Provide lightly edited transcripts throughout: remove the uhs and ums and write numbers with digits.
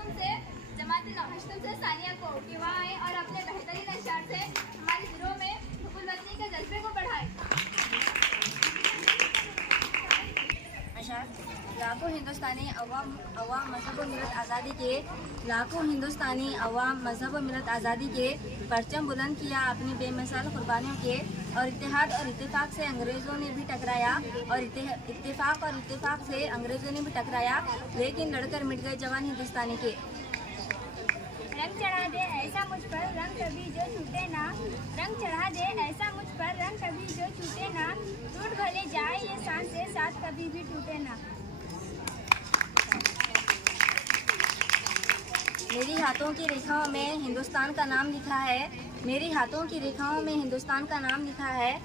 तुमसे सानिया को कि वहाँ आए और अपने बेहतरीन अशार से हमारे दिलों में हुब्बुल वतनी के जज्बे को बढ़ाए। लाखों हिंदुस्तानी अवाम मजहब मिलत आज़ादी के परचम बुलंद किया अपनी बेमिसाल कुर्बानियों के, और इत्तेहाद और इत्तेफाक से अंग्रेज़ों ने भी टकराया लेकिन लड़कर मिट गए जवान हिंदुस्तानी के। रंग चढ़ा दे ऐसा मुझ पर रंग कभी जो छूटे ना, रंग चढ़ा दे ऐसा मुझ पर रंग कभी जो छूटे ना, टूट भले जाए ये सांस से साथ कभी भी टूटे ना। मेरी हाथों की रेखाओं में हिंदुस्तान का नाम लिखा है, मेरी हाथों की रेखाओं में हिंदुस्तान का नाम लिखा है।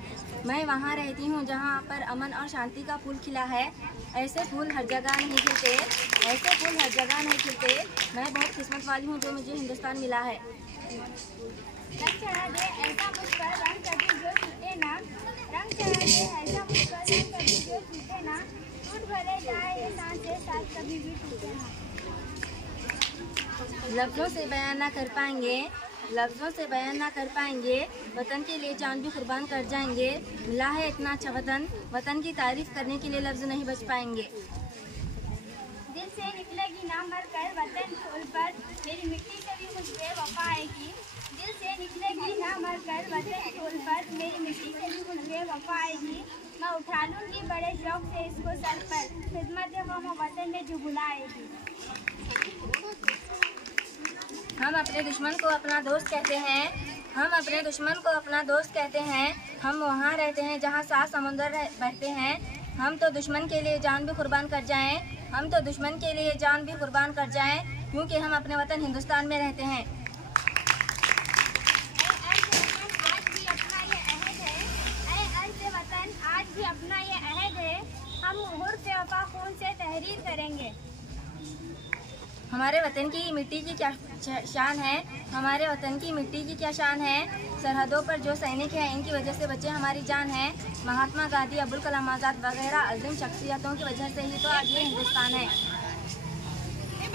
मैं वहाँ रहती हूँ जहाँ पर अमन और शांति का फूल खिला है। ऐसे फूल हर जगह नहीं खिलते, मैं बहुत किस्मत वाली हूँ जो मुझे हिंदुस्तान मिला है। रंग चढ़ा दे ऐसा मुझ पर रंग कभी जो छूटे ना, रंग चढ़ा दे ऐसा मुझ पर रंग कभी जो छूटे ना, टूट भले जाए ये सांस से साथ कभी भी टूटे ना। लफ्ज़ों से बयान ना कर पाएंगे, वतन के लिए जान भी कुर्बान कर जाएंगे। मिला है इतना अच्छा वतन की तारीफ करने के लिए लफ्ज़ नहीं बच पाएंगे। दिल से निकलेगी ना मर कर वतन छोड़ पर, मेरी मिट्टी से भी मुझ पे वफा आएगी। दिल से निकलेगी ना मर कर वतन छोड़ पर, मेरी मिट्टी से भी मुझ पे वफा आएगी। मैं उठा लूँगी बड़े शौक से इसको सर पर, खिदमत कौम वतन में जो बुलाएगी। हम अपने दुश्मन को अपना दोस्त कहते हैं, हम वहाँ रहते हैं जहाँ सात समुंदर बहते हैं। हम तो दुश्मन के लिए जान भी कुर्बान कर जाएं, क्योंकि हम अपने वतन हिंदुस्तान में रहते हैं। आज भी अपना ये अहद है, हम हुर्फ वफा खून से तहरीर करेंगे। हमारे वतन की मिट्टी की क्या शान है, सरहदों पर जो सैनिक हैं इनकी वजह से बचे हमारी जान है। महात्मा गांधी, अबुल कलाम आज़ाद वगैरह अज़ीम शख्सियतों की वजह से ही तो आज ये हिंदुस्तान है।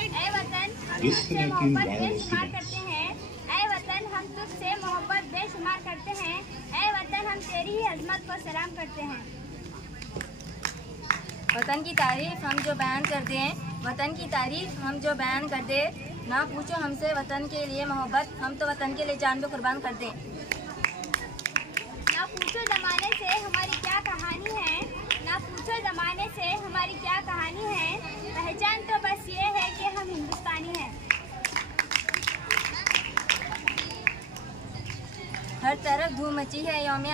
ऐ वतन हम तुझसे मोहब्बत बेशुमार करते हैं, ऐ वतन हम तुझसे मोहब्बत बेशुमार करते हैं, ऐ वतन हम तेरी ही अजमत को सलाम करते हैं। वतन की तारीफ हम जो बयान कर दे, ना पूछो हमसे वतन के लिए मोहब्बत, हम तो वतन के लिए जान भी कुर्बान कर दें। ना पूछो ज़माने से हमारी क्या कहानी है, पहचान तो बस ये है कि हम हिंदुस्तानी हैं। हर तरफ धूम मची है यौम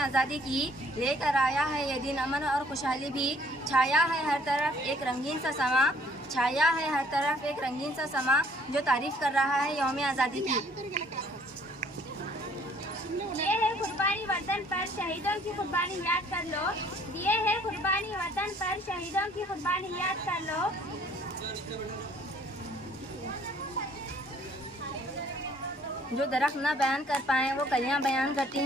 आज़ादी की, लेकर आया है ये दिन अमन और खुशहाली भी। छाया है हर तरफ एक रंगीन सा समा, जो तारीफ कर रहा है यौम आज़ादी की। ये है कुर्बानी वतन पर शहीदों की कुर्बानी याद कर लो, ये है कुर्बानी वतन पर शहीदों की कुर्बानी याद कर लो। जो दरख्त न बयान कर पाएँ वो कलियाँ बयान करती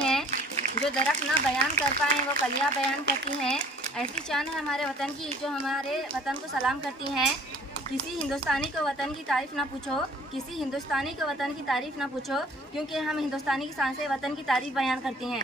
हैं, ऐसी शान है हमारे वतन की जो हमारे वतन को सलाम करती हैं। किसी हिंदुस्तानी को वतन की तारीफ ना पूछो, क्योंकि हम हिंदुस्तानी की शान से वतन की तारीफ बयान करती हैं।